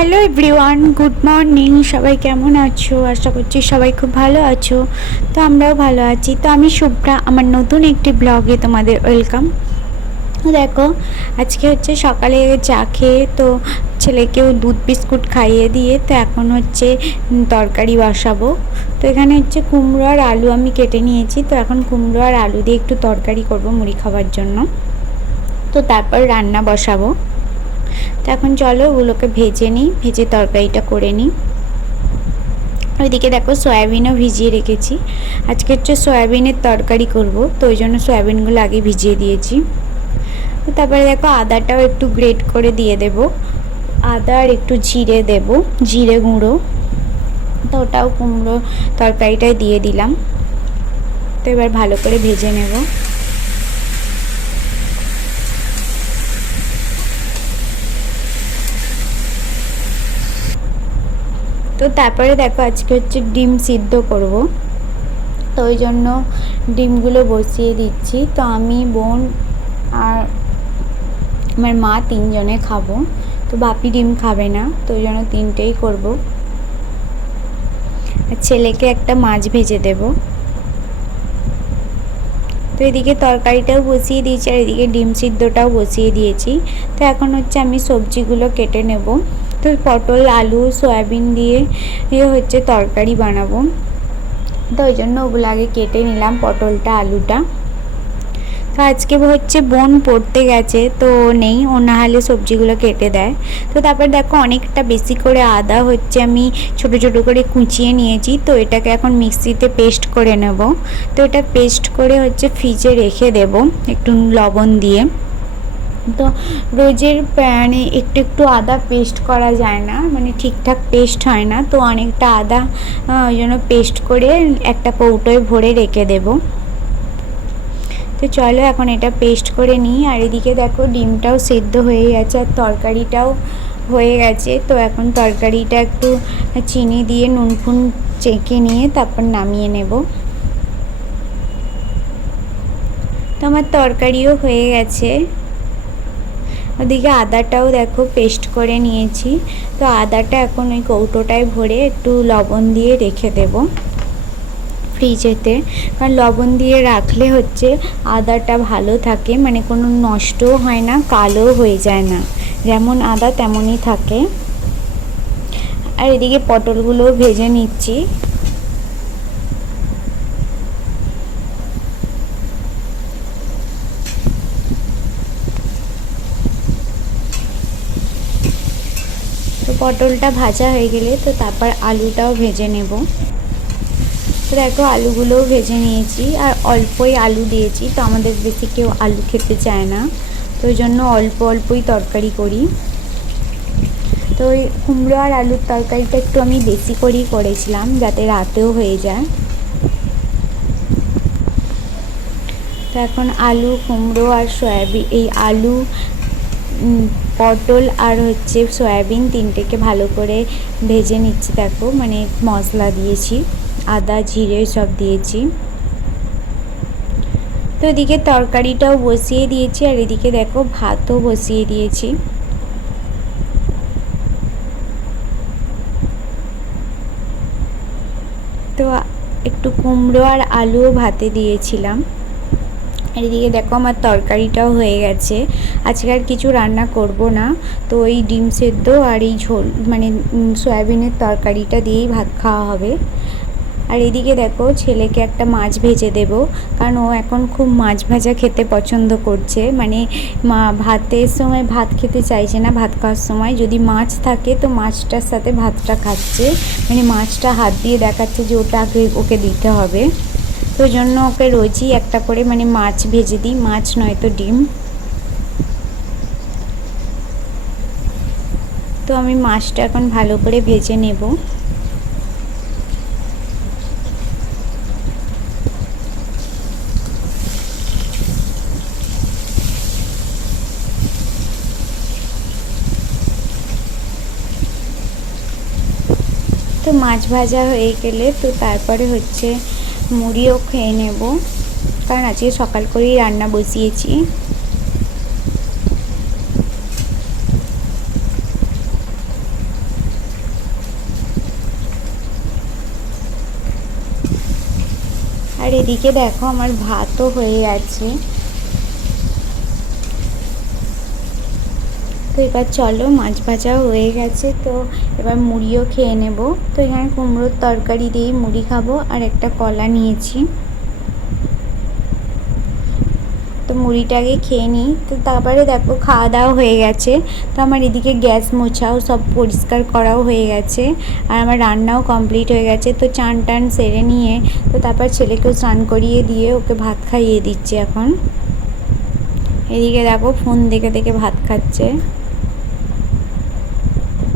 Hello everyone, good morning. সবাই কেমন আছো? আশা করছি সবাই খুব ভালো আছো। তো আমরাও ভালো আছি। তো আমি শুভ্রা, আমার নতুন একটি ব্লগে তোমাদের ওয়েলকাম। দেখো, আজকে হচ্ছে সকালে চা খেয়ে তো ছেলেকেও দুধ বিস্কুট খাইয়ে দিয়ে তো এখন হচ্ছে তরকারি বসাবো। তো এখানে হচ্ছে কুমড়ো আর আলু আমি কেটে নিয়েছি। তো এখন কুমড়ো আর আলু দিয়ে একটু তরকারি করব মুড়ি খাওয়ার জন্য। তো তারপর রান্না বসাবো। তো এখন চলো ওগুলোকে ভেজে নিই, ভেজে তরকারিটা করে নিই। ওইদিকে দেখো সয়াবিনও ভিজিয়ে রেখেছি। আজকে হচ্ছে সয়াবিনের তরকারি করব, তো ওই জন্য সয়াবিনগুলো আগে ভিজিয়ে দিয়েছি। তারপরে দেখো আদাটাও একটু গ্রেট করে দিয়ে দেব, আদা আর একটু জিরে দেব, জিরে গুঁড়ো। তো ওটাও কুমড়ো তরকারিটায় দিয়ে দিলাম। তো এবার ভালো করে ভেজে নেব। তো তারপরে দেখো আজকে হচ্ছে ডিম সিদ্ধ করব, তো ওই জন্য ডিমগুলো বসিয়ে দিচ্ছি। তো আমি, বোন আর আমার মা তিনজনে খাবো। তো বাপি ডিম খাবে না, তো ওই জন্য তিনটেই করব। আর ছেলেকে একটা মাছ ভেজে দেব। তো এদিকে তরকারিটাও বসিয়ে দিয়েছি আর এদিকে ডিম সিদ্ধটাও বসিয়ে দিয়েছি। তো এখন হচ্ছে আমি সবজিগুলো কেটে নেব। তো পটল, আলু, সয়াবিন দিয়ে হচ্ছে তরকারি বানাবো। তো ওই জন্য ওগুলো আগে কেটে নিলাম, পটলটা, আলুটা। তো আজকে হচ্ছে বোন পড়তে গেছে, তো নেই, ও না হলে সবজিগুলো কেটে দেয়। তো তারপর দেখো অনেকটা বেশি করে আদা হচ্ছে আমি ছোট ছোট করে কুচিয়ে নিয়েছি। তো এটাকে এখন মিক্সিতে পেস্ট করে নেব। তো এটা পেস্ট করে হচ্ছে ফ্রিজে রেখে দেব একটু লবণ দিয়ে। তো রোজের মানে একটু একটু আদা পেস্ট করা যায় না, মানে ঠিকঠাক পেস্ট হয় না। তো অনেকটা আদা ওই জন্য পেস্ট করে একটা কৌটোয় ভরে রেখে দেবো। তো চলো এখন এটা পেস্ট করে নিই। আর এদিকে দেখো ডিমটাও সেদ্ধ হয়ে গেছে আর তরকারিটাও হয়ে গেছে। তো এখন তরকারিটা একটু চিনি দিয়ে নুন ফুন চেখে নিয়ে তারপর নামিয়ে নেব। তো আমার তরকারিও হয়ে গেছে। ওদিকে আদাটাও দেখো পেস্ট করে নিয়েছি। তো আদাটা এখন ওই কৌটোটায় ভরে একটু লবণ দিয়ে রেখে দেবো ফ্রিজেতে। কারণ লবণ দিয়ে রাখলে হচ্ছে আদাটা ভালো থাকে, মানে কোনো নষ্টও হয় না, কালো হয়ে যায় না, যেমন আদা তেমনই থাকে। আর এদিকে পটলগুলোও ভেজে নিচ্ছি। তো পটলটা ভাজা হয়ে গেলে তো তারপর আলুটাও ভেজে নেব। তো দেখো আলুগুলোও ভেজে নিয়েছি আর অল্পই আলু দিয়েছি। তো আমাদের বেশি কেউ আলু খেতে চায় না, তো ওই জন্য অল্প অল্পই তরকারি করি। তো ওই কুমড়ো আর আলুর তরকারিটা একটু আমি বেশি করেই করেছিলাম যাতে রাতেও হয়ে যায়। তো এখন আলু, কুমড়ো আর সয়াবিন, এই আলু, পটল আর হচ্ছে সয়াবিন তিনটেকে ভালো করে ভেজে নিচ্ছি। দেখো মানে মশলা দিয়েছি, আদা জিরে সব দিয়েছি। তো এদিকে তরকারিটাও বসিয়ে দিয়েছি আর এদিকে দেখো ভাতও বসিয়ে দিয়েছি। তো একটু কুমড়ো আর আলুও ভাতে দিয়েছিলাম। আর এদিকে দেখো আমার তরকারিটাও হয়ে গেছে। আজকে আর কিছু রান্না করব না। তো ওই ডিম সেদ্ধ আর এই ঝোল মানে সয়াবিনের তরকারিটা দিয়েই ভাত খাওয়া হবে। আর এদিকে দেখো ছেলেকে একটা মাছ ভেজে দেব, কারণ ও এখন খুব মাছ ভাজা খেতে পছন্দ করছে। মানে ভাতের সময় ভাত খেতে চাইছে না, ভাত খাওয়ার সময় যদি মাছ থাকে তো মাছটার সাথে ভাতটা খাচ্ছে, মানে মাছটা হাত দিয়ে দেখাচ্ছে যে ওটা ওকে দিতে হবে। তো ওই জন্য ওকে রোজই একটা করে মানে মাছ ভেজে দিই, মাছ নয়তো ডিম। তো আমি মাছটা এখন ভালো করে ভেজে নেব। তো মাছ ভাজা হয়ে গেলে তো তারপরে হচ্ছে মুড়িও খেয়ে নেব, কারণ আজকে সকাল করেই রান্না বসিয়েছি। আর এদিকে দেখো আমার ভাতও হয়ে গেছে। তো এবার চলো, মাছ ভাজাও হয়ে গেছে, তো এবার মুড়িও খেয়ে নেব। তো এখানে কুমড়োর তরকারি দিয়েই মুড়ি খাবো, আর একটা কলা নিয়েছি। তো মুড়িটাকে খেয়ে নিই। তো তারপরে দেখো খাওয়া দাওয়া হয়ে গেছে। তো আমার এদিকে গ্যাস মোছাও সব পরিষ্কার করাও হয়ে গেছে, আর আমার রান্নাও কমপ্লিট হয়ে গেছে। তো চান টান সেরে নিয়ে তো তারপর ছেলেকেও স্নান করিয়ে দিয়ে ওকে ভাত খাইয়ে দিচ্ছি এখন। এদিকে দেখো ফোন দেখে দেখে ভাত খাচ্ছে,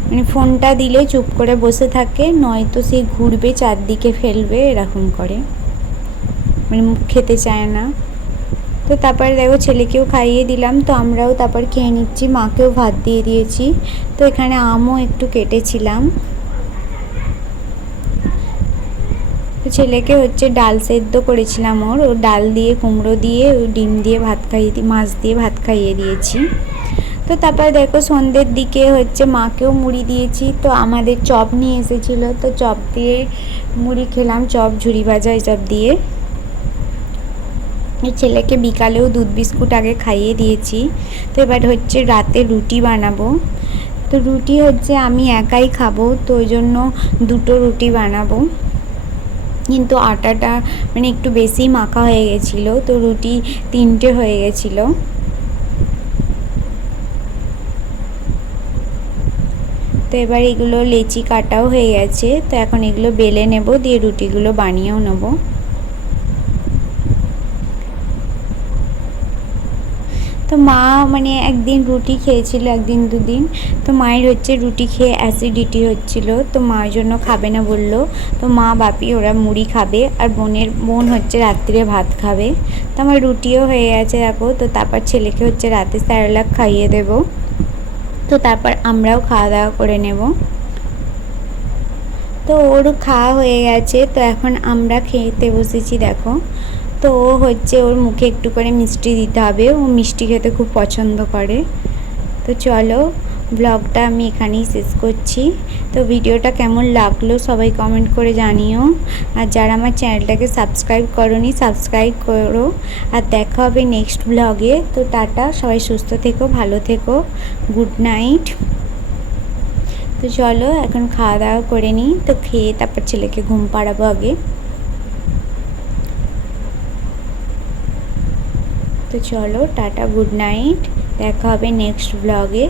মানে ফোনটা দিলে চুপ করে বসে থাকে, নয়তো সে ঘুরবে চারদিকে ফেলবে, এরকম করে, মানে মুখ খেতে চায় না। তো তারপরে দেখো ছেলেকেও খাইয়ে দিলাম, তো আমরাও তারপর খেয়ে নিচ্ছি, মাকেও ভাত দিয়ে দিয়েছি। তো এখানে আমও একটু কেটেছিলাম। তো ছেলেকে হচ্ছে ডাল সেদ্ধ করেছিলাম, ওর ডাল দিয়ে কুমড়ো দিয়ে ডিম দিয়ে ভাত খাইয়ে মাছ দিয়ে ভাত খাইয়ে দিয়েছি। তো তারপরে দেখো সন্ধ্যের দিকে হচ্ছে মাকেও মুড়ি দিয়েছি। তো আমাদের চপ নিয়ে এসেছিলো, তো চপ দিয়ে মুড়ি খেলাম, চপ ঝুরি ভাজা এসব দিয়ে। ছেলেকে বিকালেও দুধ বিস্কুট আগে খাইয়ে দিয়েছি। তো এবার হচ্ছে রাতে রুটি বানাবো। তো রুটি হচ্ছে আমি একাই খাবো, তো ওই জন্য 2টো রুটি বানাবো, কিন্তু আটাটা মানে একটু বেশি মাখা হয়ে গেছিলো, তো রুটি 3টে হয়ে গেছিলো। তো এবার এগুলো লেচি কাটাও হয়ে গেছে, তো এখন এগুলো বেলে নেব, দিয়ে রুটিগুলো বানিয়েও নেব। তো মা মানে একদিন রুটি খেয়েছিল, একদিন দুদিন। তো মায়ের হচ্ছে রুটি খেয়ে অ্যাসিডিটি হচ্ছিল, তো মার জন্য খাবে না বললো। তো মা বাপি ওরা মুড়ি খাবে, আর বোন হচ্ছে রাত্রে ভাত খাবে। তো আমার রুটিও হয়ে গেছে দেখো। তো তারপর ছেলেকে হচ্ছে রাতে স্যারেলাক খাইয়ে দেব, তো তারপর আমরাও খাওয়া দাওয়া করে নেব। তো ওর খাওয়া হয়ে গেছে, তো এখন আমরা খেতে বসেছি দেখো। তো ও হচ্ছে ওর মুখে একটু করে মিষ্টি দিতে হবে, ও মিষ্টি খেতে খুব পছন্দ করে। তো চলো, ব্লগটা আমি এখানেই শেষ করছি। তো ভিডিওটা কেমন লাগলো সবাই কমেন্ট করে জানিও, আর যারা আমার চ্যানেলটাকে সাবস্ক্রাইব করোনি সাবস্ক্রাইব করো, আর দেখা হবে নেক্সট ব্লগে। তো টাটা, সবাই সুস্থ থেকো, ভালো থেকো, গুড নাইট। তো চলো এখন খাওয়া দাওয়া করে নিই, তো খেয়ে তারপর ছেলেকে ঘুম পাড়াবো আগে। তো চলো টাটা, গুড নাইট, দেখা হবে নেক্সট ব্লগে।